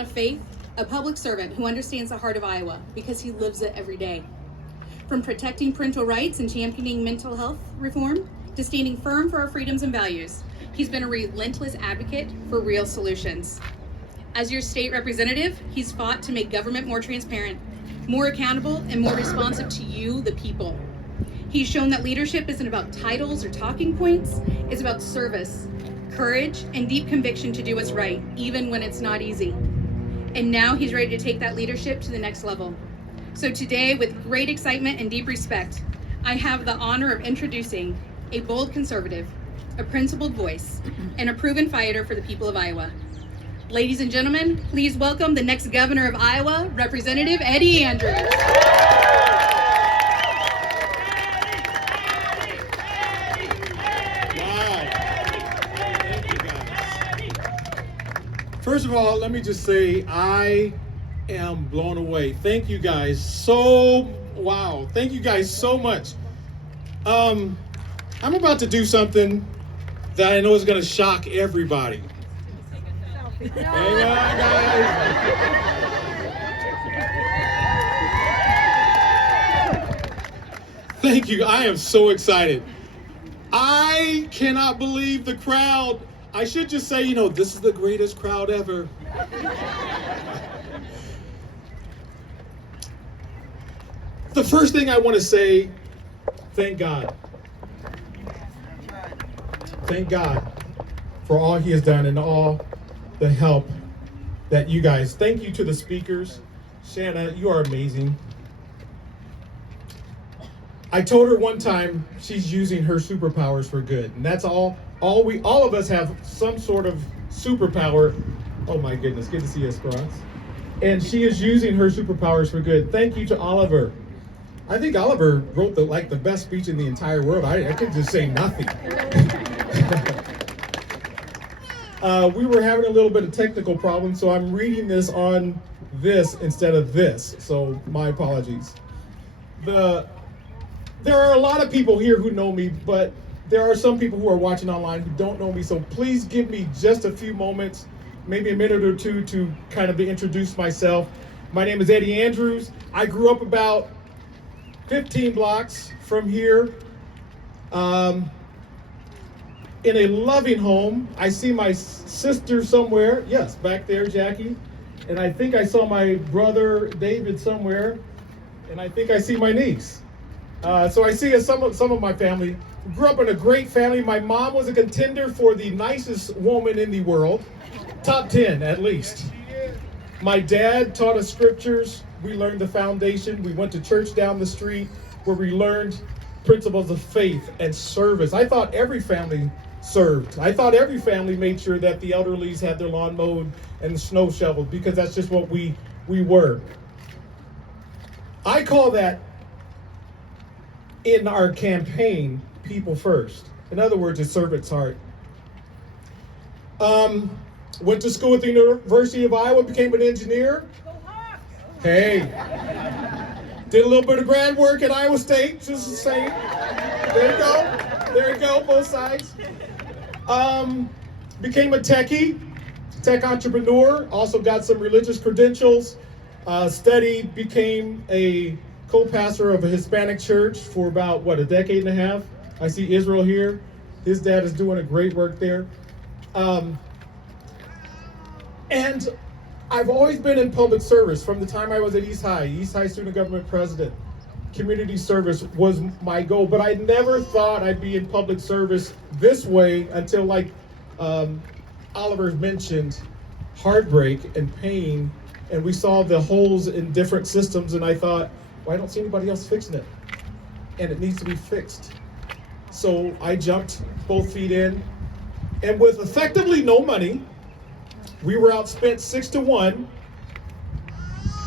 of faith, a public servant who understands the heart of Iowa because he lives it every day. From protecting parental rights and championing mental health reform to standing firm for our freedoms and values, he's been a relentless advocate for real solutions. As your state representative, he's fought to make government more transparent, more accountable, and more responsive to you, the people. He's shown that leadership isn't about titles or talking points, it's about service, courage, and deep conviction to do what's right, even when it's not easy. And now he's ready to take that leadership to the next level. So today, with great excitement and deep respect, I have the honor of introducing a bold conservative, a principled voice, and a proven fighter for the people of Iowa. Ladies and gentlemen, please welcome the next governor of Iowa, Representative Eddie Andrews. First of all, let me just say I am blown away. Thank you guys Thank you guys so much. I'm about to do something that I know is going to shock everybody. Hang on, guys. Thank you. I am so excited. I cannot believe the crowd. I should just say, this is the greatest crowd ever. The first thing I want to say, thank God. Thank God for all he has done and all the help that you guys, thank you to the speakers. Shanna, you are amazing. I told her one time she's using her superpowers for good, and that's all of us have some sort of superpower. Oh my goodness, good to see you, Esperance. And she is using her superpowers for good. Thank you to Oliver. I think Oliver wrote the best speech in the entire world. I could just say nothing. We were having a little bit of technical problems, so I'm reading this on this instead of this. So my apologies. There are a lot of people here who know me, but there are some people who are watching online who don't know me. So please give me just a few moments, maybe a minute or two, to kind of introduce myself. My name is Eddie Andrews. I grew up about 15 blocks from here. In a loving home. I see my sister somewhere. Yes, back there, Jackie. And I think I saw my brother David somewhere. And I think I see my niece. So I see some of my family. Grew up in a great family. My mom was a contender for the nicest woman in the world. Top 10 at least. My dad taught us scriptures. We learned the foundation. We went to church down the street where we learned principles of faith and service. I thought every family served. I thought every family made sure that the elderlies had their lawn mowed and the snow shoveled, because that's just what we were. I call that, in our campaign, people first. In other words, a servant's heart. Went to school at the University of Iowa, became an engineer. Hey. Did a little bit of grad work at Iowa State, just the same. There you go, both sides. Became a techie, tech entrepreneur, also got some religious credentials, studied, became a co-pastor of a Hispanic church for about, a decade and a half. I see Israel here. His dad is doing a great work there. And I've always been in public service from the time I was at East High Student Government President. Community service was my goal, but I never thought I'd be in public service this way until, Oliver mentioned, heartbreak and pain, and we saw the holes in different systems, and I thought, well, I don't see anybody else fixing it, and it needs to be fixed. So I jumped both feet in, and with effectively no money, we were outspent 6-1,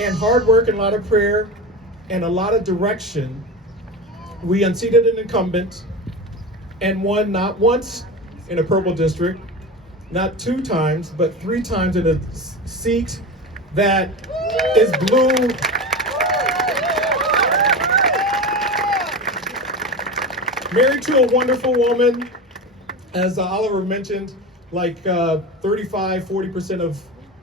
and hard work and a lot of prayer and a lot of direction, we unseated an incumbent and won not once in a purple district, not 2 times, but 3 times in a seat that is blue. Married to a wonderful woman, as Oliver mentioned, 35-40%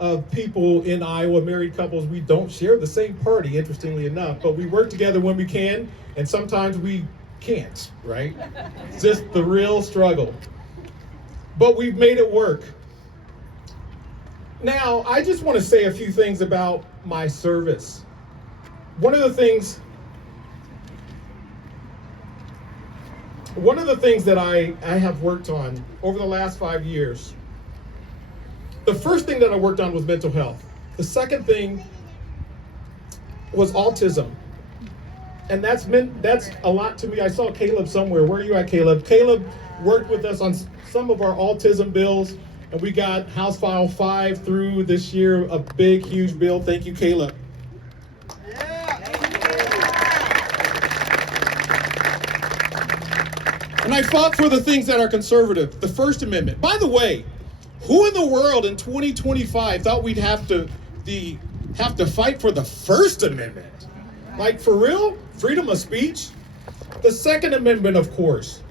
of people in Iowa, married couples. We don't share the same party, interestingly enough, but we work together when we can, and sometimes we can't, right? It's just the real struggle. But we've made it work. Now, I just want to say a few things about my service. One of the things that I have worked on over the last 5 years, the first thing that I worked on was mental health. The second thing was autism. And that's a lot to me. I saw Caleb somewhere. Where are you at, Caleb? Caleb worked with us on some of our autism bills, and we got House File 5 through this year, a big, huge bill. Thank you, Caleb. And I fought for the things that are conservative, the First Amendment. By the way, who in the world in 2025 thought we'd have to fight for the First Amendment? Like, for real? Freedom of speech? The Second Amendment, of course.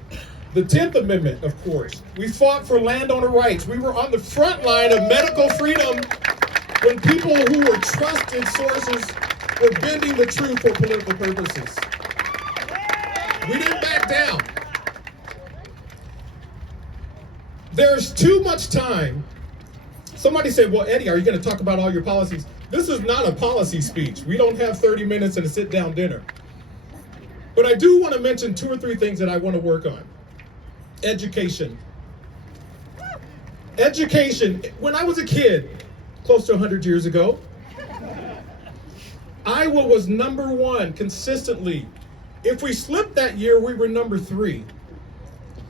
The 10th Amendment, of course. We fought for landowner rights. We were on the front line of medical freedom when people who were trusted sources were bending the truth for political purposes. We didn't back down. There's too much time. Somebody said, well, Eddie, are you going to talk about all your policies? This is not a policy speech. We don't have 30 minutes and a sit-down dinner. But I do want to mention 2 or 3 things that I want to work on. Education. Education. When I was a kid, close to 100 years ago, Iowa was #1 consistently. If we slipped that year, we were #3.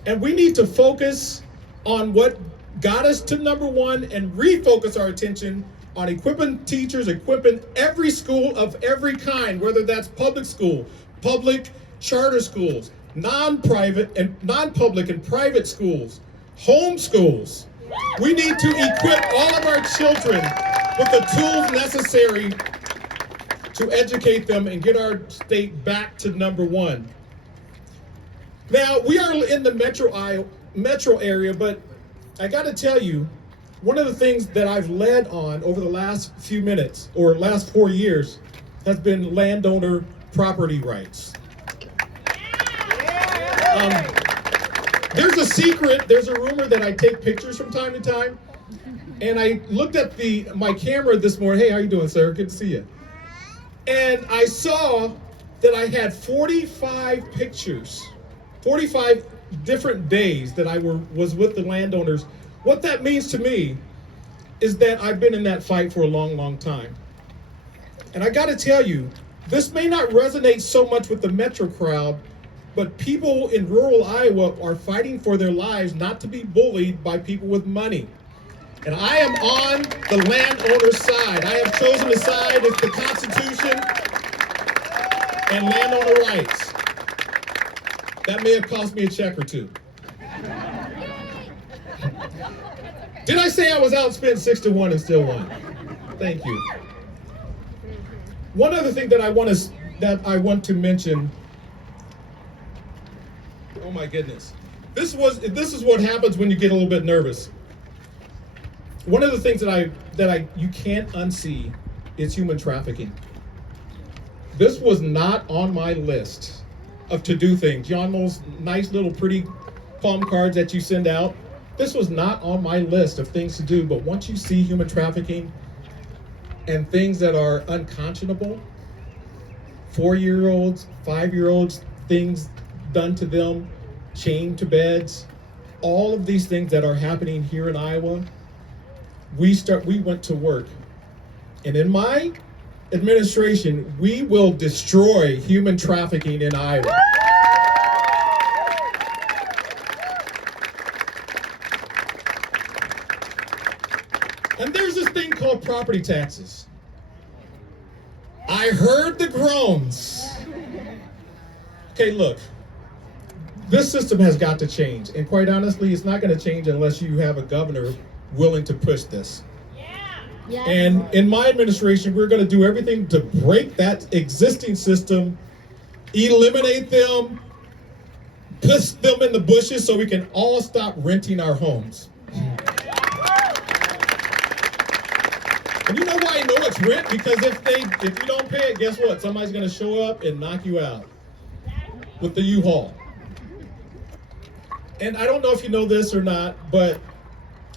And we need to focus on what got us to #1 and refocus our attention on equipping teachers, equipping every school of every kind, whether that's public school, public charter schools, non-private and non-public and private schools, home schools. We need to equip all of our children with the tools necessary to educate them and get our state back to #1. Now, we are in the metro area, but I got to tell you, one of the things that I've led on over the last few minutes, or last 4 years, has been landowner property rights. There's a secret, there's a rumor that I take pictures from time to time, and I looked at my camera this morning. Hey, how you doing, sir? Good to see you. And I saw that I had 45 pictures, 45 different days that I was with the landowners. What that means to me is that I've been in that fight for a long, long time. And I got to tell you, this may not resonate so much with the metro crowd, but people in rural Iowa are fighting for their lives not to be bullied by people with money. And I am on the landowner's side. I have chosen the side of the Constitution and landowner rights. That may have cost me a check or two. Did I say I was outspent 6-1 and still won? Thank you. One other thing that I want to mention. Oh my goodness. This is what happens when you get a little bit nervous. One of the things that you can't unsee is human trafficking. This was not on my list of to-do things. John, those nice little pretty palm cards that you send out, this was not on my list of things to do. But once you see human trafficking and things that are unconscionable, 4-year-olds, 5-year-olds, things done to them, chained to beds, all of these things that are happening here in Iowa, we went to work. And in my administration, we will destroy human trafficking in Iowa. And there's this thing called property taxes. I heard the groans. Okay, look, this system has got to change. And quite honestly, it's not going to change unless you have a governor willing to push this. Yeah. And in my administration, we're going to do everything to break that existing system, eliminate them, push them in the bushes so we can all stop renting our homes. much rent, because if you don't pay it, guess what? Somebody's going to show up and knock you out with the U-Haul. And I don't know if you know this or not, but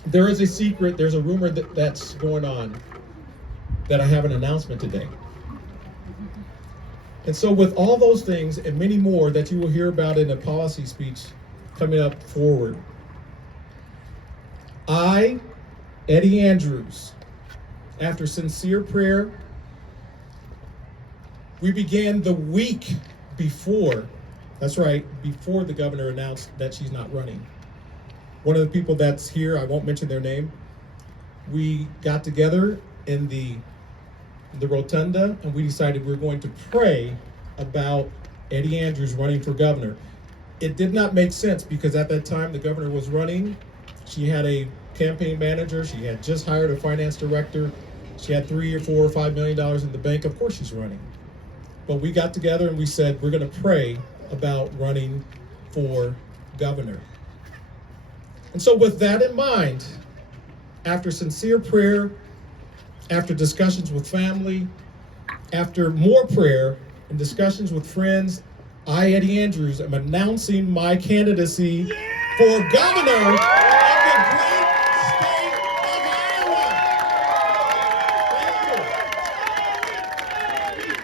there is a secret, there's a rumor that's going on that I have an announcement today. And so with all those things and many more that you will hear about in a policy speech coming up forward, I, Eddie Andrews, after sincere prayer, we began the week before, that's right, before the governor announced that she's not running. One of the people that's here, I won't mention their name, we got together in the rotunda and we decided we're going to pray about Eddie Andrews running for governor. It did not make sense because at that time the governor was running. She had a campaign manager. She had just hired a finance director. She had $3 or $4 or $5 million in the bank. Of course she's running. But we got together and we said we're going to pray about running for governor. And so with that in mind, after sincere prayer, after discussions with family, after more prayer and discussions with friends, I, Eddie Andrews, am announcing my candidacy for governor of the great state of Iowa. Thank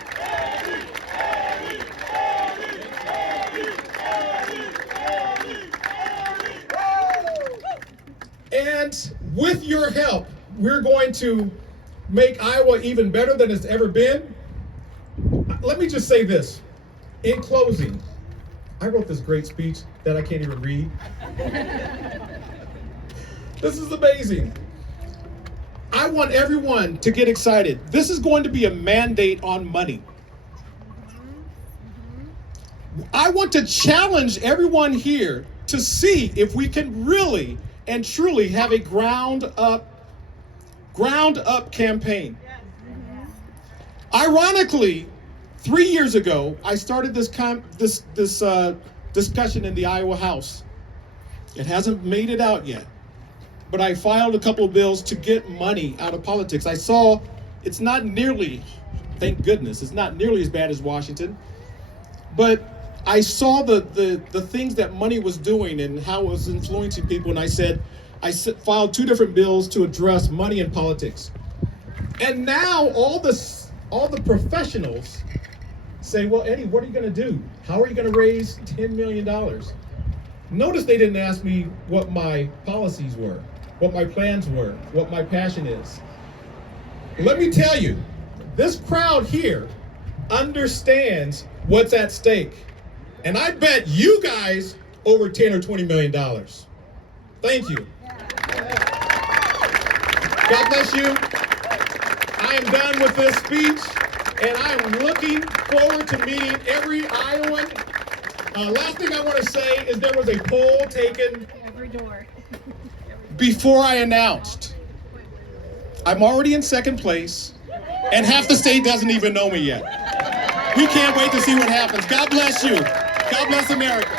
you. And with your help, we're going to make Iowa even better than it's ever been. Let me just say this. In closing, I wrote this great speech that I can't even read. This is amazing. I want everyone to get excited. This is going to be a mandate on money. I want to challenge everyone here to see if we can really and truly have a ground up campaign. Ironically, 3 years ago, I started this discussion in the Iowa House. It hasn't made it out yet, but I filed a couple of bills to get money out of politics. I saw it's not nearly, thank goodness, it's not nearly as bad as Washington, but I saw the things that money was doing and how it was influencing people, and I filed 2 different bills to address money in politics. And now all the professionals say, well, Eddie, what are you going to do? How are you going to raise $10 million? Notice they didn't ask me what my policies were, what my plans were, what my passion is. Let me tell you, this crowd here understands what's at stake. And I bet you guys over $10 or $20 million. Thank you. God bless you. I am done with this speech, and I am looking forward to meeting every Iowan. Last thing I want to say is there was a poll taken before I announced. I'm already in second place, and half the state doesn't even know me yet. We can't wait to see what happens. God bless you. God bless America.